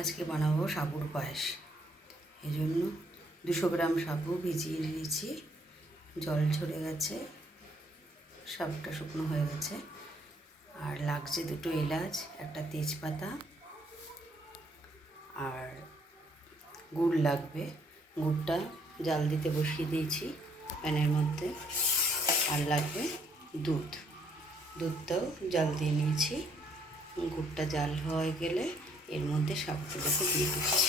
আজকে বানাবো সাবুর পায়েস। এই জন্য 200 গ্রাম সাবু ভিজিয়ে নিয়েছি, জল ঝরে গেছে, সাবুটা শুকনো হয়ে গেছে। আর লাগছে 2টো এলাচ, একটা তেজপাতা, আর গুড় লাগবে। গুড়টা জাল দিতে বসিয়ে দিয়েছি প্যানের মধ্যে। আর লাগবে দুধটাও জাল দিয়ে নিয়েছি। গুড়টা জাল হয়ে গেলে এর মধ্যে সাবুগুলোকে দিয়ে দিচ্ছি।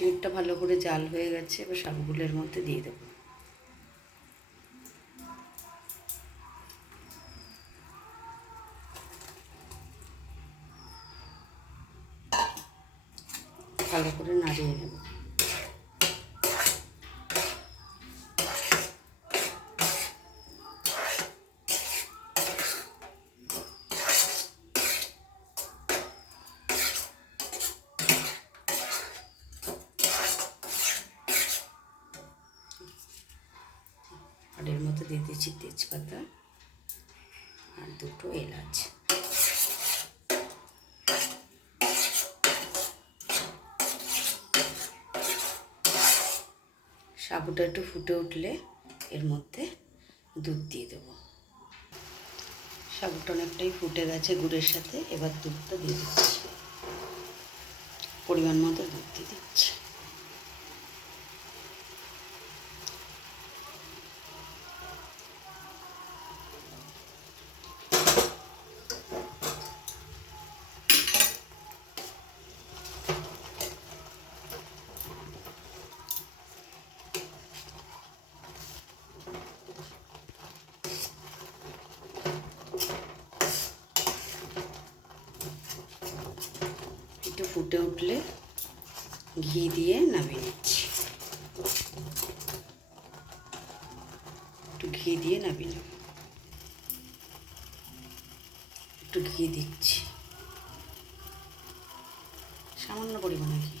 গুড়টা ভালো করে জাল হয়ে গেছে, এবার সাবুগুলোর মধ্যে দিয়ে দেবো। ভালো করে নাড়িয়ে নেব। আর এর মধ্যে দিয়ে দিচ্ছি তেজপাতা আর 2টো এলাচ। সাবুটা একটু ফুটে উঠলে এর মধ্যে দুধ দিয়ে দেবো। সাবুটা অনেকটাই ফুটে গেছে গুড়ের সাথে, এবার দুধটা দিয়ে দিচ্ছি। পরিমাণ মতো দুধ দিয়ে দিচ্ছি। একটু ফুটে উঠলে ঘি দিয়ে নামিয়ে নিচ্ছি। একটু ঘি দিয়ে নামিয়ে নেব। একটু ঘি দিচ্ছি, সামান্য পরিমাণে ঘি।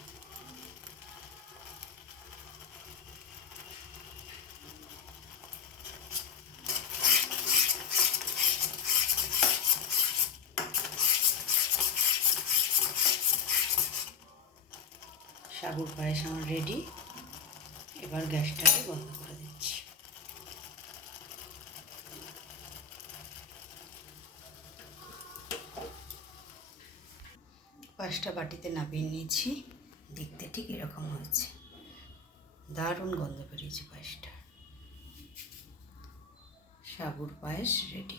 সাবুর পায়েস আমার রেডি। এবার গ্যাসটাকে বন্ধ করে দিচ্ছি। পায়েসটা বাটিতে নামিয়ে নিয়েছি। দেখতে ঠিক এরকম হয়েছে, দারুণ গন্ধ বেরিয়েছে পায়েসটা। সাবুর পায়েস রেডি।